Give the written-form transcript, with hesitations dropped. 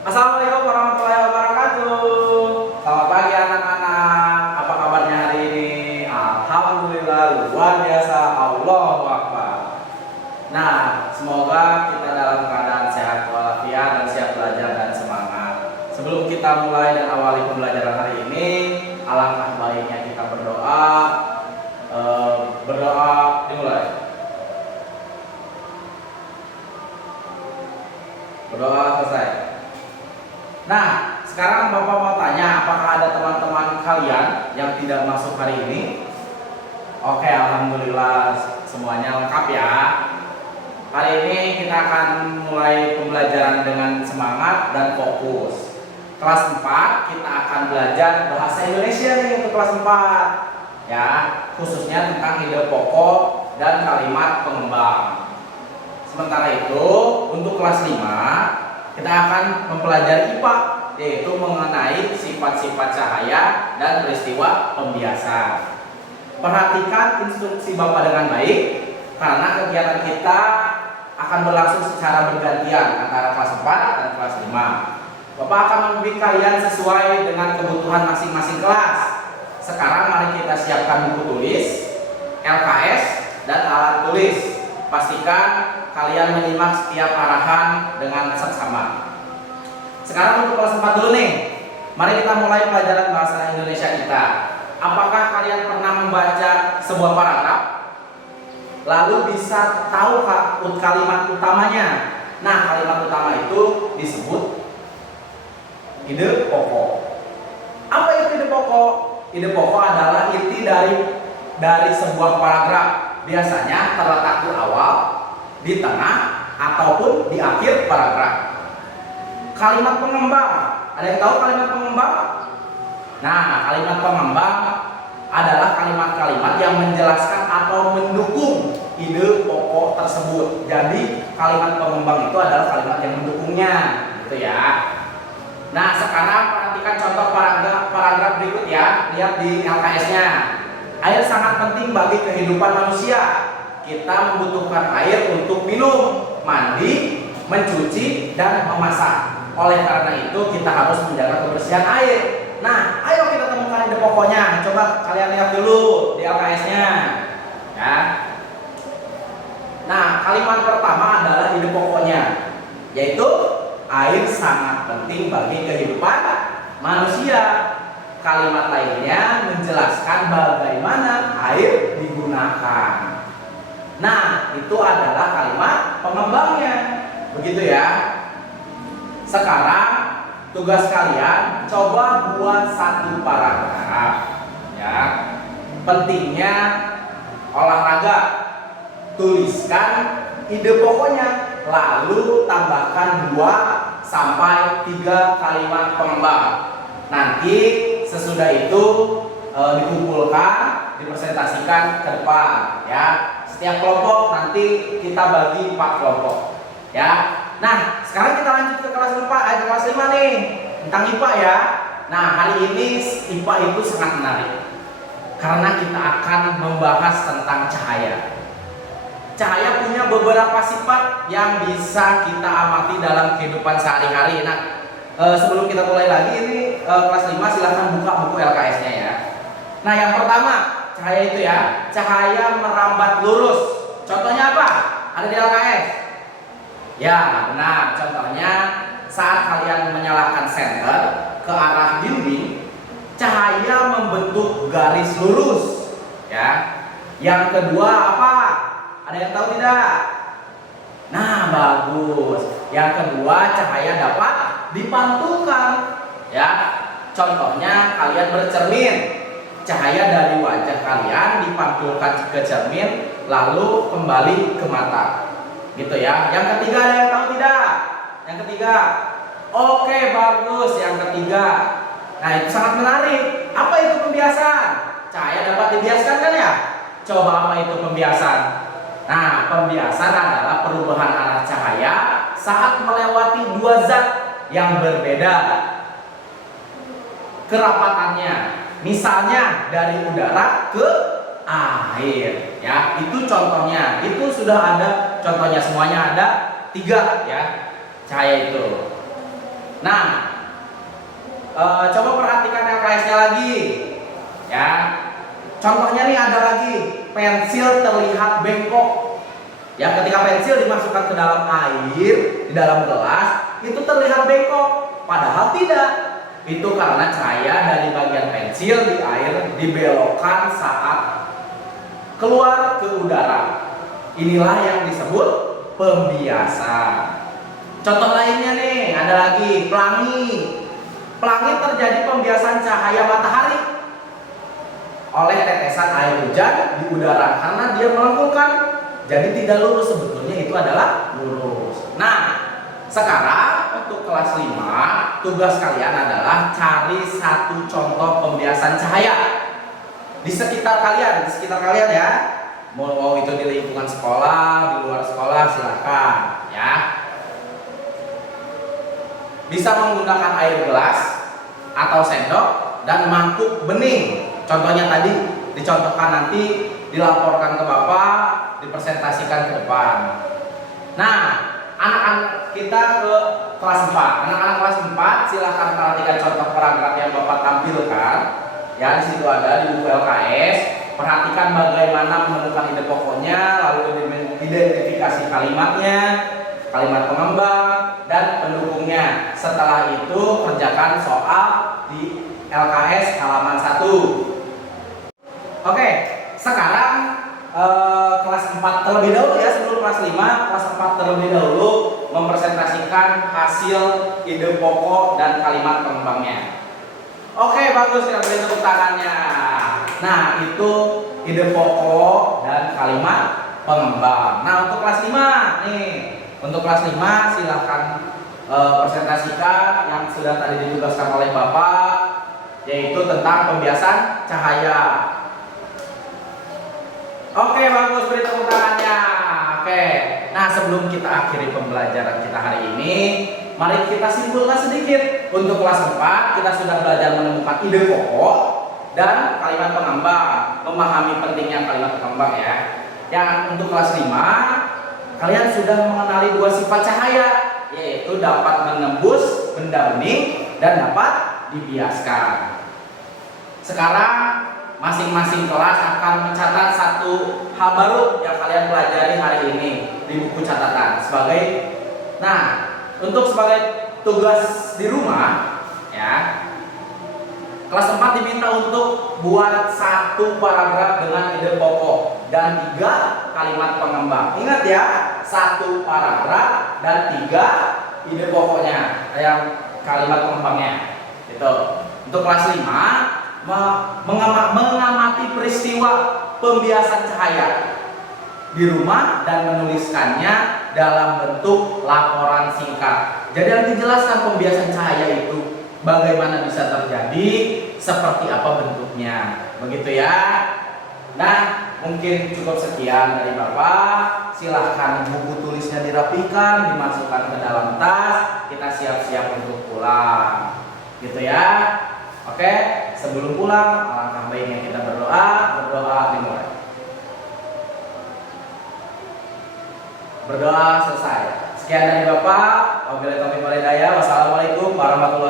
Assalamualaikum warahmatullahi wabarakatuh. Selamat pagi anak-anak. Apa kabarnya hari ini? Alhamdulillah luar biasa. Allahu Akbar. Nah, semoga kita dalam keadaan sehat walafiat dan siap belajar dan semangat. Sebelum kita mulai dan awali pembelajaran hari ini, alangkah baiknya kita berdoa. Dimulai. Berdoa selesai. Nah, sekarang Bapak mau tanya, apakah ada teman-teman kalian yang tidak masuk hari ini? Oke, alhamdulillah semuanya lengkap ya. Hari ini kita akan mulai pembelajaran dengan semangat dan fokus. Kelas 4 kita akan belajar bahasa Indonesia nih untuk kelas 4. Ya, khususnya tentang ide pokok dan kalimat pengembang. Sementara itu, untuk kelas 5 kita akan mempelajari IPA, yaitu mengenai sifat-sifat cahaya dan peristiwa pembiasa. Perhatikan instruksi Bapak dengan baik, karena kegiatan kita akan berlangsung secara bergantian antara kelas 4 dan kelas 5. Bapak akan membimbing kalian sesuai dengan kebutuhan masing-masing kelas. Sekarang mari kita siapkan buku tulis, LKS, dan alat tulis. Pastikan kalian menyimak setiap arahan dengan seksama. Sekarang untuk kelas 4 dulu nih. Mari kita mulai pelajaran bahasa Indonesia kita. Apakah kalian pernah membaca sebuah paragraf? Lalu bisa tahu kalimat utamanya. Nah, kalimat utama itu disebut ide pokok. Apa itu ide pokok? Ide pokok adalah inti dari sebuah paragraf. Biasanya terletak di awal, di tengah, ataupun di akhir paragraf. Kalimat pengembang, ada yang tahu kalimat pengembang? Nah, kalimat pengembang adalah kalimat-kalimat yang menjelaskan atau mendukung ide pokok tersebut. Jadi kalimat pengembang itu adalah kalimat yang mendukungnya, gitu ya. Nah, sekarang perhatikan contoh paragraf berikut ya. Lihat di LKS-nya. Air sangat penting bagi kehidupan manusia. Kita membutuhkan air untuk minum, mandi, mencuci, dan memasak. Oleh karena itu kita harus menjaga kebersihan air. Nah, ayo kita temukan ide pokoknya. Coba kalian lihat dulu di LKS-nya. Ya. Nah, kalimat pertama adalah ide pokoknya, yaitu air sangat penting bagi kehidupan manusia. Kalimat lainnya menjelaskan bagaimana air digunakan. Nah, itu adalah kalimat pengembangnya. Begitu ya. Sekarang tugas kalian coba buat satu paragraf. Ya. Pentingnya olahraga. Tuliskan ide pokoknya, lalu tambahkan 2 sampai 3 kalimat pengembang. Nanti sesudah itu dikumpulkan, dipresentasikan ke depan ya. Setiap kelompok nanti kita bagi 4 kelompok ya. Nah, sekarang kita lanjut ke kelas 4, kelas 5 nih, tentang IPA ya. Nah, hari ini IPA itu sangat menarik karena kita akan membahas tentang cahaya. Cahaya punya beberapa sifat yang bisa kita amati dalam kehidupan sehari-hari. Nah, sebelum kita mulai lagi ini kelas 5 silahkan buka buku LKS-nya ya. Nah, yang pertama, cahaya itu ya, cahaya merambat lurus. Contohnya apa? Ada di LKS. Ya, benar. Contohnya saat kalian menyalakan senter ke arah dinding, cahaya membentuk garis lurus. Ya. Yang kedua apa? Ada yang tahu tidak? Nah, bagus. Yang kedua, cahaya dapat dipantulkan. Ya. Contohnya kalian bercermin. Cahaya dari wajah kalian dipantulkan ke cermin lalu kembali ke mata. Gitu ya. Yang ketiga, ada yang tahu tidak? Yang ketiga. Oke, bagus. Yang ketiga. Nah, itu sangat menarik. Apa itu pembiasan? Cahaya dapat dibiaskan kan ya? Coba apa itu pembiasan? Nah, pembiasan adalah perubahan arah cahaya saat melewati 2 zat yang berbeda kerapatannya. Misalnya dari udara ke air, ya. Itu contohnya. Itu sudah ada contohnya, semuanya ada 3 ya. Cahaya itu. Nah, coba perhatikan LKS-nya lagi, ya. Contohnya nih ada lagi, pensil terlihat bengkok. Ya, ketika pensil dimasukkan ke dalam air, di dalam gelas, itu terlihat bengkok. Padahal tidak. Itu karena cahaya dari bagian pensil di air dibelokkan saat keluar ke udara. Inilah yang disebut pembiasan. Contoh lainnya nih, ada lagi pelangi. Pelangi terjadi pembiasan cahaya matahari oleh tetesan air hujan di udara karena dia melengkungkan, jadi tidak lurus. Sebetulnya itu adalah lurus. Nah, sekarang untuk kelas 5, tugas kalian adalah cari satu contoh pembiasan cahaya di sekitar kalian ya. Mau itu di lingkungan sekolah, di luar sekolah, silahkan ya. Bisa menggunakan air gelas atau sendok dan mangkuk bening. Contohnya tadi dicontohkan, nanti dilaporkan ke Bapak, dipresentasikan ke depan. Nah, anak-anak kita ke kelas 4. Anak-anak kelas 4 silahkan perhatikan contoh paragraf yang Bapak tampilkan. Ya, di situ ada di buku LKS. Perhatikan bagaimana menemukan ide pokoknya, lalu identifikasi kalimatnya, kalimat pengembang, dan pendukungnya. Setelah itu kerjakan soal di LKS halaman 1. Oke, sekarang kelas 4 terlebih dahulu ya, sebelum kelas 5, kelas 4 terlebih dahulu mempresentasikan hasil ide pokok dan kalimat pengembangnya. Oke, bagus, kita beri tepuk tangannya. Nah, itu ide pokok dan kalimat pengembang. Nah, untuk kelas 5 nih, untuk kelas 5 silahkan presentasikan yang sudah tadi ditugaskan oleh Bapak, yaitu tentang pembiasan cahaya. Oke, bagus, beri tepuk tangannya. Oke, nah sebelum kita akhiri pembelajaran kita hari ini, mari kita simpulkan sedikit. Untuk kelas 4 kita sudah belajar menemukan ide pokok dan kalimat pengembang, memahami pentingnya kalimat pengembang ya. Yang untuk kelas 5, kalian sudah mengenali dua sifat cahaya, yaitu dapat menembus benda bening dan dapat dibiaskan. Sekarang masing-masing kelas akan mencatat satu hal baru yang kalian pelajari hari ini di buku catatan sebagai tugas di rumah ya. Kelas 4 diminta untuk buat satu paragraf dengan ide pokok dan 3 kalimat pengembang. Ingat ya, satu paragraf dan 3 ide pokoknya, yang kalimat pengembangnya. Itu. Untuk kelas 5 mengamati peristiwa pembiasan cahaya di rumah dan menuliskannya dalam bentuk laporan singkat. Jadi nanti jelaskan pembiasan cahaya itu bagaimana bisa terjadi, seperti apa bentuknya, begitu ya. Nah, mungkin cukup sekian dari Bapak. Silahkan buku tulisnya dirapikan, dimasukkan ke dalam tas. Kita siap-siap untuk pulang, gitu ya. Oke, sebelum pulang, alangkah baiknya kita berdoa dimulai. Berdoa selesai. Sekian dari Bapak. Wabillahi taufiq wal hidayah. Wassalamualaikum warahmatullahi wabarakatuh.